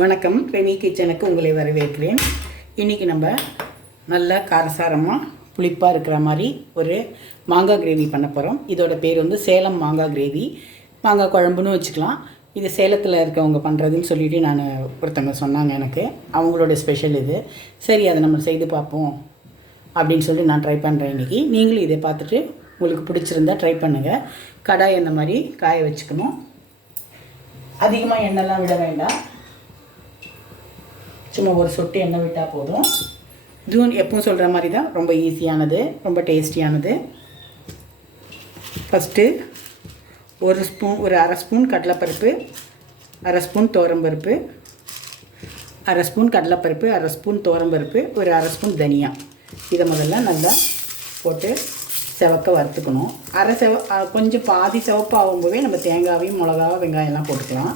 வணக்கம், ரெமி கிச்சனுக்கு உங்களை வரவேற்கிறேன். இன்றைக்கி நம்ம நல்ல காரசாரமாக புளிப்பாக இருக்கிற மாதிரி ஒரு மாங்காய் கிரேவி பண்ண போகிறோம். இதோட பேர் வந்து சேலம் மாங்காய் கிரேவி, மாங்காய் குழம்புன்னு வச்சுக்கலாம். இது சேலத்தில் இருக்கவங்க பண்ணுறதுன்னு சொல்லிவிட்டு நான் ஒருத்தவங்க சொன்னாங்க, எனக்கு அவங்களோட ஸ்பெஷல் இது. சரி, அதை நம்ம செய்து பார்ப்போம் அப்படின்னு சொல்லி நான் ட்ரை பண்ணுறேன் இன்றைக்கி. நீங்களும் இதை பார்த்துட்டு உங்களுக்கு பிடிச்சிருந்தா ட்ரை பண்ணுங்கள். கடாய் அந்த மாதிரி காய வச்சுக்கணும். அதிகமாக எண்ணெய்லாம் விட வேண்டாம், சும்மா ஒரு சொட்டு எண்ணெய் விட்டால் போதும். இதுவும் எப்பவும் சொல்கிற மாதிரி தான், ரொம்ப ஈஸியானது, ரொம்ப டேஸ்டியானது. ஃபஸ்ட்டு ஒரு அரை ஸ்பூன் கடலைப்பருப்பு, அரை ஸ்பூன் துவரம்பருப்பு, அரை ஸ்பூன் கடலைப்பருப்பு, அரை ஸ்பூன் துவரம்பருப்பு, ஒரு அரை ஸ்பூன் தனியா, இதை முதல்ல நல்லா போட்டு செவக்க வறுத்துக்கணும். கொஞ்சம் பாதி செவப்பு ஆகும்போதே நம்ம தேங்காயும் மிளகாவும் வெங்காயம்லாம் போட்டுக்கலாம்.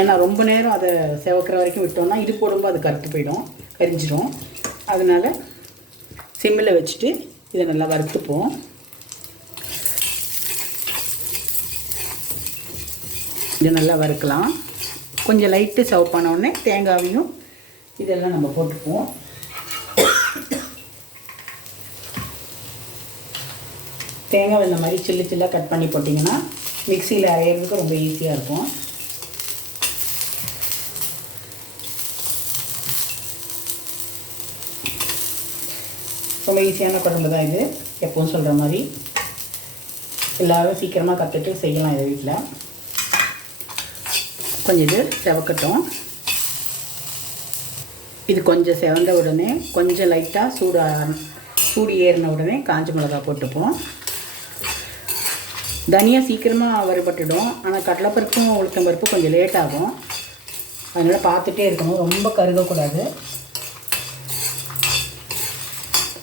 ஏன்னா ரொம்ப நேரம் அதை செவக்கிற வரைக்கும் விட்டோம்னா இது போடும்போது அது கருத்து போயிடும், கரிஞ்சிடும். அதனால் சிம்மில் வச்சுட்டு இதை நல்லா வறுத்துப்போம். இதை நல்லா வறுக்கலாம். கொஞ்சம் லைட்டு செவப்பான உடனே தேங்காயும் இதெல்லாம் நம்ம போட்டுப்போம். தேங்காய் இந்த மாதிரி சில்லு சில்லாக கட் பண்ணி போட்டிங்கன்னா மிக்சியில் அரைகிறதுக்கு ரொம்ப ஈஸியாக இருக்கும். ரொம்ப ஈஸியான குழம்பு தான் இது, எப்பவும் சொல்கிற மாதிரி. எல்லோரும் சீக்கிரமாக கற்றுட்டு செய்யலாம் இது வீட்டில். கொஞ்சம் இது செவக்கட்டும். இது கொஞ்சம் செவந்த உடனே கொஞ்சம் லைட்டாக சூடு ஏறின உடனே காஞ்ச மிளகா போட்டுப்போம். தனியாக சீக்கிரமாக வறுபட்டுடும், ஆனால் கடலைப்பருப்பும் உளுத்தம்பருப்பும் கொஞ்சம் லேட் ஆகும். அதனால் பார்த்துட்டே இருக்கணும், ரொம்ப கருகக்கூடாது.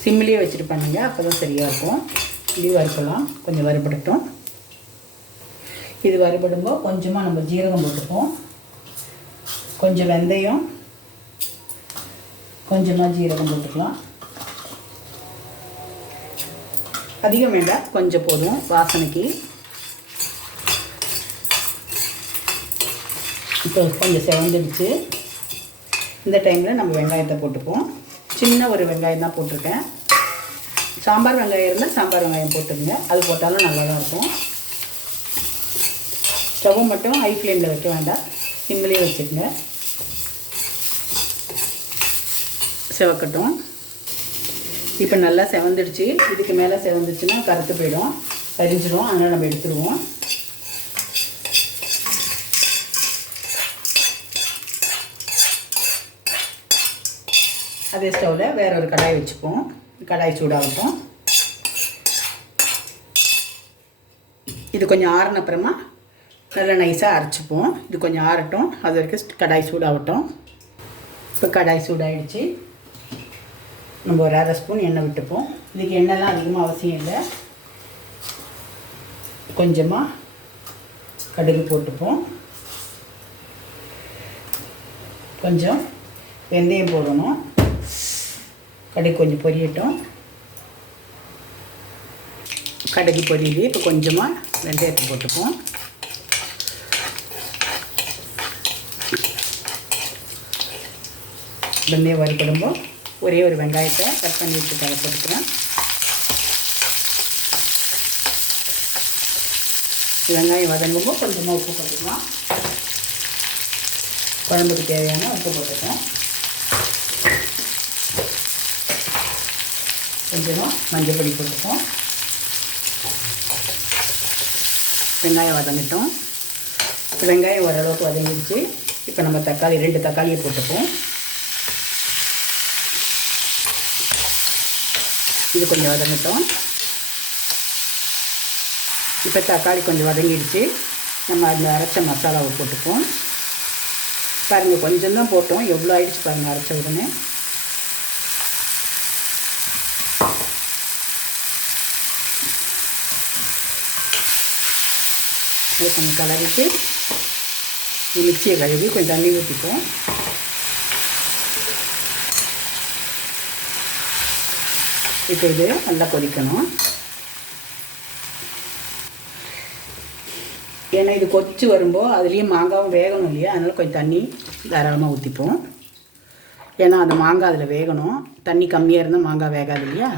சிம்மிலேயே வச்சுட்டு பண்ணுங்க, அப்போ தான் சரியாக இருக்கும். இப்படி வறுக்கலாம், கொஞ்சம் வறுபடட்டும். இது வறுபடும்போது கொஞ்சமாக நம்ம ஜீரகம் போட்டுப்போம், கொஞ்சம் வெந்தயம், கொஞ்சமாக ஜீரகம் போட்டுக்கலாம். அதிகம் வேண்டாம், கொஞ்சம் போதும் வாசனைக்கு. இப்போ கொஞ்சம் செவந்துடுச்சு. இந்த டைமில் நம்ம வெங்காயத்தை போட்டுப்போம். சின்ன ஒரு வெங்காயம் தான் போட்டிருக்கேன். சாம்பார் வெங்காயம் இருந்தால் சாம்பார் வெங்காயம் போட்டுருங்க, அது போட்டாலும் நல்லா தான் இருக்கும். ஸ்டவ் மட்டும் ஹை ஃப்ளேமில் வைக்க வேண்டாம், சிம்மிலே வச்சுக்கோங்க. செவக்கட்டும். இப்போ நல்லா செவந்துடுச்சு. இதுக்கு மேலே செவந்துச்சுன்னா கருத்து போயிடும், கரிஞ்சிடும். அதனால் நம்ம எடுத்துடுவோம். அதே ஸ்டவ்வில் வேற ஒரு கடாய் வச்சுப்போம். கடாய் சூடாகட்டும். இது கொஞ்சம் ஆறின அப்புறமா நல்லா நைஸாக அரைச்சிப்போம். இது கொஞ்சம் ஆறட்டும், அது வரைக்கும் கடாய் சூடாகட்டும். இப்போ கடாய் சூடாகிடுச்சு. நம்ம ஒரு அரை ஸ்பூன் எண்ணெய் விட்டுப்போம். இதுக்கு எண்ணெய்லாம் அதிகமாக அவசியம் இல்லை. கொஞ்சமாக கடுகு போட்டுப்போம். கொஞ்சம் வெந்தயம் போடணும். கடுகு கொஞ்சம் பொரியட்டும். கடுகு பொரியுது. இப்போ கொஞ்சமாக வெந்தயத்தை போட்டுப்போம். வெந்தயம் வறுப்படும்போது ஒரே ஒரு வெங்காயத்தை கட் பண்ணி வச்சுட்டு போட்டுக்கிறேன். வெங்காயம் வதங்கும்போது கொஞ்சமாக உப்பு போட்டுக்கலாம். குழம்புக்கு தேவையான உப்பு போட்டுக்கலாம். கொஞ்சமாக மஞ்சள் பொடி போட்டுப்போம். வெங்காயம் வதங்கிட்டோம். வெங்காயம் ஓரளவுக்கு வதங்கிடுச்சு. இப்போ நம்ம தக்காளி 2 தக்காளியை போட்டுப்போம். இது கொஞ்சம் வதங்கிட்டோம். இப்போ தக்காளி கொஞ்சம் வதங்கிடுச்சு. நம்ம அந்த அரைச்ச மசாலாவை போட்டுப்போம். பாருங்கள், கொஞ்சம் தான் போட்டோம், எவ்வளோ ஆயிடுச்சு பாருங்கள் அரைச்ச உடனே. இதை கொஞ்சம் கலரிட்டு மிக்சியை கழுவி கொஞ்சம் தண்ணி ஊற்றிப்போம். இப்போ இது நல்லா கொதிக்கணும். ஏன்னா இது கொதிச்சு வரும்போது அதுலேயும் மாங்காவும் வேகணும் இல்லையா, அதனால் கொஞ்சம் தண்ணி தாராளமாக ஊற்றிப்போம். ஏன்னா அந்த மாங்காய் அதில் வேகணும். தண்ணி கம்மியாக இருந்தால் மாங்காய் வேகாது இல்லையா.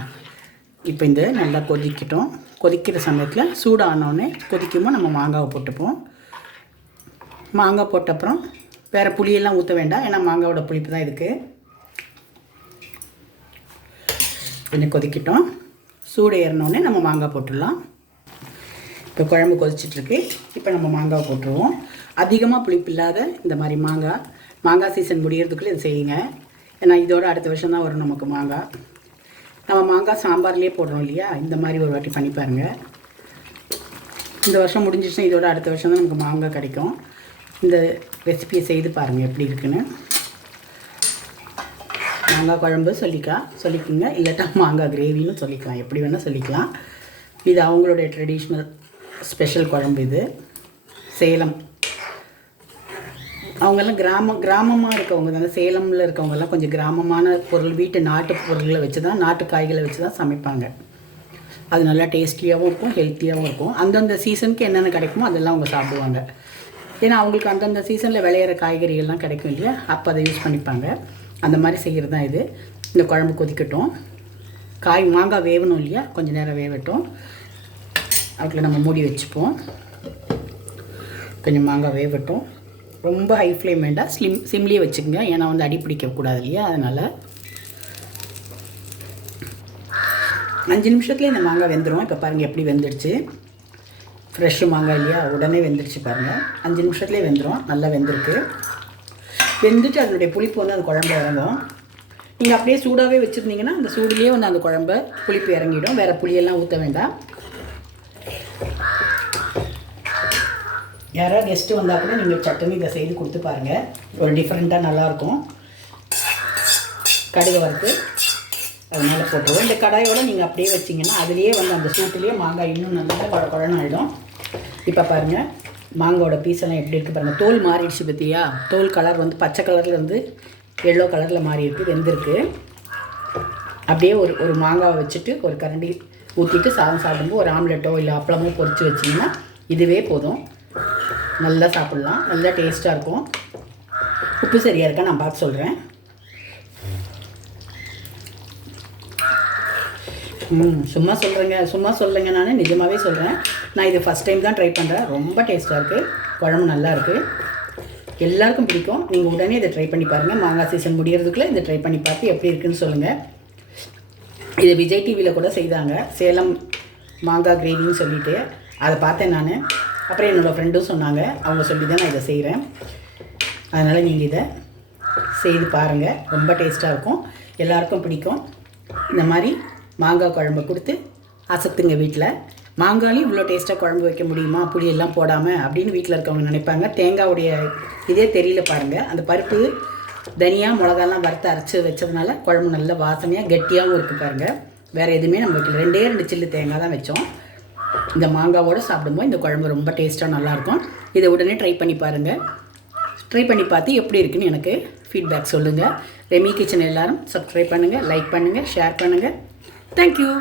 இப்போ இந்த நல்லா கொதிக்கட்டும். கொதிக்கிற சமயத்தில் சூடானோடனே கொதிக்கும்போது நம்ம மாங்காவை போட்டுப்போம். மாங்காய் போட்ட அப்புறம் வேறு புளியெல்லாம் ஊற்ற வேண்டாம், ஏன்னா மாங்காவோட புளிப்பு தான் இருக்குது. கொஞ்சம் கொதிக்கட்டும். சூடு ஏறினோடனே நம்ம மாங்காய் போட்டுடலாம். இப்போ குழம்பு கொதிச்சிட்ருக்கு. இப்போ நம்ம மாங்காய் போட்டுருவோம். அதிகமாக புளிப்பு இல்லாத இந்த மாதிரி மாங்காய் சீசன் முடியறதுக்குள்ளே இது செய்யுங்க. ஏன்னா இதோட அடுத்த வருஷம் தான் வரும் நமக்கு மாங்காய். நம்ம மாங்காய் சாம்பார்லேயே போடுறோம் இல்லையா, இந்த மாதிரி ஒரு வாட்டி பண்ணி பாருங்கள். இந்த வருஷம் முடிஞ்சிச்சுன்னா இதோட அடுத்த வருஷம் தான் நமக்கு மாங்காய் கிடைக்கும். இந்த ரெசிபியை செய்து பாருங்கள் எப்படி இருக்குன்னு. மாங்காய் குழம்பு சொல்லிக்கோங்க, இல்லாட்டா மாங்காய் கிரேவின்னு சொல்லிக்கலாம், எப்படி வேணால் சொல்லிக்கலாம். இது அவங்களுடைய ட்ரெடிஷ்னல் ஸ்பெஷல் குழம்பு. இது சேலம், அவங்கெல்லாம் கிராமமாக இருக்கவங்க தானே. சேலமில் இருக்கவங்கெல்லாம் கொஞ்சம் கிராமமான பொருள், வீட்டு நாட்டு பொருள்களை வச்சு தான், நாட்டு காய்களை வச்சு தான் சமைப்பாங்க. அது நல்லா டேஸ்டியாகவும் இருக்கும், ஹெல்த்தியாகவும் இருக்கும். அந்தந்த சீசனுக்கு என்னென்ன கிடைக்குமோ அதெல்லாம் அவங்க சாப்பிடுவாங்க. ஏன்னா அவங்களுக்கு அந்தந்த சீசனில் விளையிற காய்கறிகள்லாம் கிடைக்கும் இல்லையா, அப்போ அதை யூஸ் பண்ணிப்பாங்க. அந்த மாதிரி செய்கிறது தான் இது. இந்த குழம்பு கொதிக்கட்டும். மாங்காய் வேகணும் இல்லையா, கொஞ்சம் நேரம் வேகட்டும். அதுக்குள்ள நம்ம மூடி வச்சுப்போம். கொஞ்சம் மாங்காய் வேகட்டும். ரொம்ப ஹை ஃப்ளேம் வேண்டாம், சிம்லேயே வச்சுக்கோங்க. ஏன்னா அடி பிடிக்கக்கூடாது இல்லையா, அதனால் 5 நிமிஷத்துலேயே இந்த மாங்காய் வெந்துடும். இப்போ பாருங்கள் எப்படி வெந்துடுச்சு. ஃப்ரெஷ்ஷு மாங்காய் இல்லையா, உடனே வெந்துடுச்சு பாருங்கள். 5 நிமிஷத்துலேயே வெந்துடும். நல்லா வெந்திருக்கு. வெந்துட்டு அதனுடைய புளிப்பு அந்த குழம்பு இறங்கும். நீங்கள் அப்படியே சூடாகவே வச்சுருந்தீங்கன்னா அந்த சூடுலேயே அந்த குழம்பு புளிப்பு இறங்கிடும். வேறு புளியெல்லாம் ஊற்ற வேண்டாம். யாராவது கெஸ்ட்டு வந்தால் கூட நீங்கள் சட்னி இதை செய்து கொடுத்து பாருங்கள். ஒரு டிஃப்ரெண்ட்டாக நல்லாயிருக்கும். கடுகு வறுத்து அதனால் போட்டுருவோம். இந்த கடாயோடு நீங்கள் அப்படியே வச்சிங்கன்னா அதுலேயே அந்த சூட்டுலேயே மாங்காய் இன்னும் நல்லா குழன்னு ஆகிடும். இப்போ பாருங்கள் மாங்காயோட பீஸெல்லாம் எப்படி இருக்குது பாருங்கள். தோல் மாறிடுச்சு பற்றியா. தோல் கலர் பச்சை கலரில் எல்லோ கலரில் மாறி இருக்குது, வெந்திருக்கு. அப்படியே ஒரு மாங்காவை வச்சுட்டு ஒரு கரண்டி ஊற்றிட்டு சாதம் சாப்பிடும்போது ஒரு ஆம்லெட்டோ இல்லை அப்பளமோ பொரித்து வச்சிங்கன்னா இதுவே போதும். நல்லா சாப்பிட்லாம், நல்லா டேஸ்ட்டாக இருக்கும். உப்பு சரியாக இருக்கா நான் பார்த்து சொல்கிறேன். சும்மா சொல்கிறேங்க, நான் நிஜமாகவே சொல்கிறேன். நான் இது ஃபஸ்ட் டைம் தான் ட்ரை பண்ணுறேன். ரொம்ப டேஸ்ட்டாக இருக்குது. குழம்பு நல்லா இருக்குது, எல்லாருக்கும் பிடிக்கும். நீங்கள் உடனே இதை ட்ரை பண்ணி பாருங்கள். மாங்காய் சீசன் முடியறதுக்குள்ளே இதை ட்ரை பண்ணி பார்த்து எப்படி இருக்குன்னு சொல்லுங்கள். இது விஜய் டிவியில் கூட செய்தாங்க, சேலம் மாங்காய் கிரேவின்னு சொல்லிவிட்டு. அதை பார்த்தேன் நான். அப்புறம் என்னோடய ஃப்ரெண்டும் சொன்னாங்க, அவங்க சொல்லி தான் நான் இதை செய்கிறேன். அதனால் நீங்கள் இதை செய்து பாருங்கள். ரொம்ப டேஸ்ட்டாக இருக்கும், எல்லாருக்கும் பிடிக்கும். இந்த மாதிரி மாங்காய் குழம்பு கொடுத்து அசத்துங்க வீட்டில். மாங்காயும் இவ்வளோ டேஸ்ட்டாக குழம்பு வைக்க முடியுமா புளியெல்லாம் போடாமல் அப்படின்னு வீட்டில் இருக்கவங்க நினைப்பாங்க. தேங்காவுடைய இதே தெரியல பாருங்கள். அந்த பருப்பு தனியா மிளகாலாம் வறுத்து அரைச்சி வச்சதுனால குழம்பு நல்ல வாசனையாக கெட்டியாகவும் இருக்குது பாருங்கள். வேறு எதுவுமே நம்ம வைக்கல, 2 சில்லு தேங்காய் தான் வச்சோம். இந்த மாங்காவோடு சாப்பிடும்போது இந்த குழம்பு ரொம்ப டேஸ்ட்டாக நல்லாயிருக்கும். இதை உடனே ட்ரை பண்ணி பாருங்கள். ட்ரை பண்ணி பார்த்து எப்படி இருக்குன்னு எனக்கு ஃபீட்பேக் சொல்லுங்கள். ரெமி கிச்சன் எல்லோரும் சப்ஸ்கிரைப் பண்ணுங்கள், லைக் பண்ணுங்கள், ஷேர் பண்ணுங்கள். தேங்க்யூ.